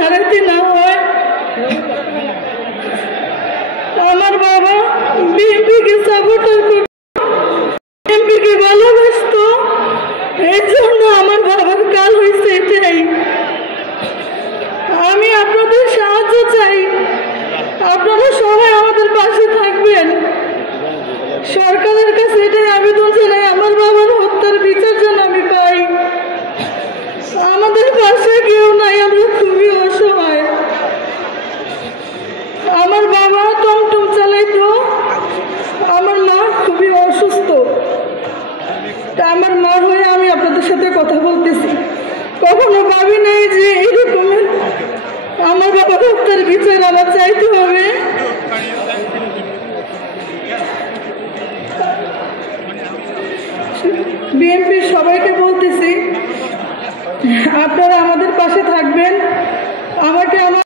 হারাতে না হয়। আমার বাবা বিএনপিকে সাপোর্টার করে, বিএনপিকে ভালোবাসত, এই জন্য আমার বাবার কাল হয়েছে এটাই। আমি আপনাদের সাহায্য চাই, আপনারা সবাই আমাদের পাশে থাকবেন। সরকারের কাছে এটাই আবেদন জানাই, আমার বাবার হত্যার বিচার যেন আমি পাই। আমাদের পাশে কেউ নাই, আমরা খুবই অসহায়। আমার বাবা টমটম চালাইতো, আমার মা খুবই অসুস্থ। তা আমার মা হয়ে আমি আপনাদের সাথে কথা বলতেছি। কখনো ভাবি নাই যে এইরকমের আমার বাবার হত্যার বিচার আমার চাইতে হবে। বিএনপির সবাইকে বলতেছি, আপনারা আমাদের পাশে থাকবেন।